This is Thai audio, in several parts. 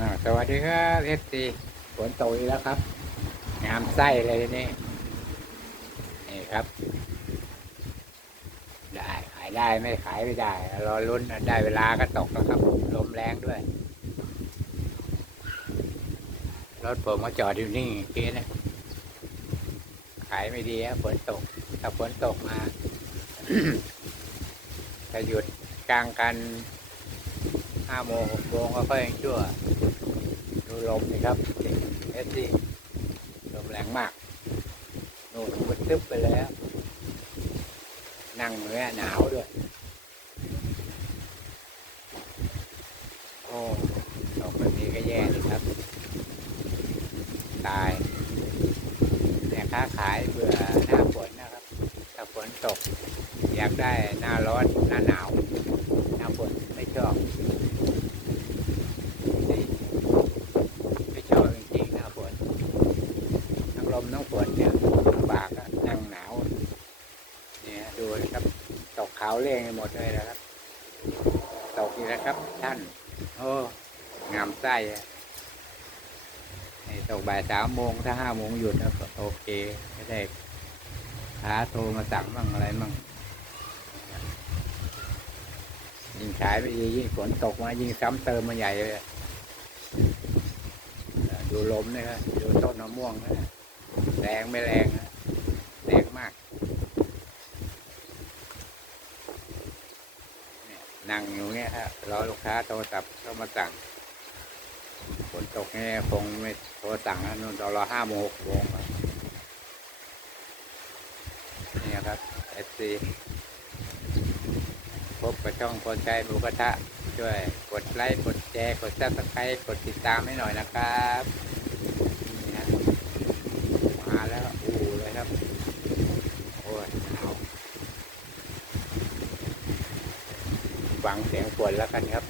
อ่าสวัสดีครับเอฟซีฝนตกอีกแล้วครับ งามไส้เลยนี่นี่ครับ ได้ขายได้ไม่ขายไม่ได้ รอลุ้นได้เวลาก็ตกแล้วครับ ลมแรงด้วย รถผมก็จอดอยู่นี่ทีนะ ขายไม่ดีครับฝนตก ถ้าฝนตกมาถ้าหยุดกลางกัน ห้าโมงหกโมงก็ค่อยยังชั่ว ดูลมนี่ครับเอสซี่ลมแรงมากนู่นมันตึ๊บไปแล้ว นั่งเนื้อหนาวด้วย โอ้ตกแบบนี้ก็แย่เลยครับ ตายแต่ค้าขายเบื่อหน้าฝนนะครับ ถ้าฝนตก อยากได้หน้าร้อนหน้าหนาวหน้าฝนไม่ชอบนี่ไม่ชอบจริงๆหน้าฝนทั้งลมทั้งฝนเนี่ยลำบากอะนั่งหนาว เนี่ยดูนะครับ ตกขาวเรียงหมดเลยนะครับตกอีกแล้วครับ ท่านโอ้งามไส้ตกบ่ายสามโมงถ้าห้าโมงหยุดนะก็โอเคไม่ได้หาโทรมาสั่งบ้างอะไรบ้างยิ่งขายไปดียิ่งฝนตกมายิ่งซ้ำเติมมาใหญ่เลยดูลมนะครับดูต้นมะม่วงนะแรงไม่แรงนะแรงมาก เนั่งอยู่เนี่ยฮะรอลูกค้าโทรศัพท์เข้ามาสั่งฝนตกเนี่ยคงไม่โทรสั่งนะนู่นรอห้าโมงหกโมงครับนี่ครับเอซีพบกับช่องคนใจหมูกระทะช่วย กดไลค์ กดแชร์ กดซับสไครต์กดติดตามให้หน่อยนะครับนี่ฮะมาแล้วอู้เลยครับ โอ้ยหนาว ฟังเสียงฝนแล้วกันครับ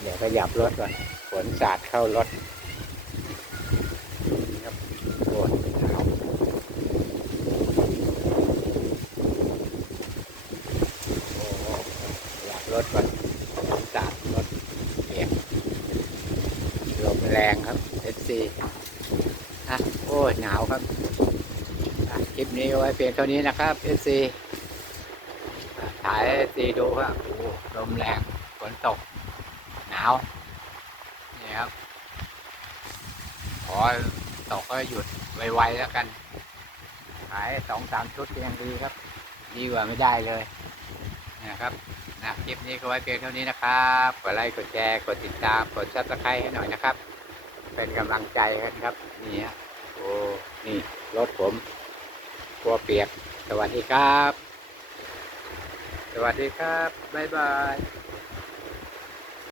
เดี๋ยวก็หยับรถก่อนฝนสาดเข้ารถครับโอ้หนาวโอ้หยับรถก่อนสาดรถเปียกลมแรงครับเอสซีอะโอ้ยหนาวครับ คลิปนี้เอาไว้เพียงเท่านี้นะครับเอซีถ่ายซีดูครับโอ้ลมแรงฝนตก หนาวนี่ครับ ขอตกก็หยุดไวๆแล้วกันขายสองสามชุดยังดีครับ ดีกว่าไม่ได้เลยนะครับนะคลิปนี้ก็ไว้เพียงเท่านี้นะครับกดไลค์กดแชร์กดติดตามกดซับสไครต์ให้หน่อยนะครับ เป็นกำลังใจกันครับ นี่ฮะโอ้นี่รถผม กลัวเปียก สวัสดีครับ สวัสดีครับ บ๊ายบาย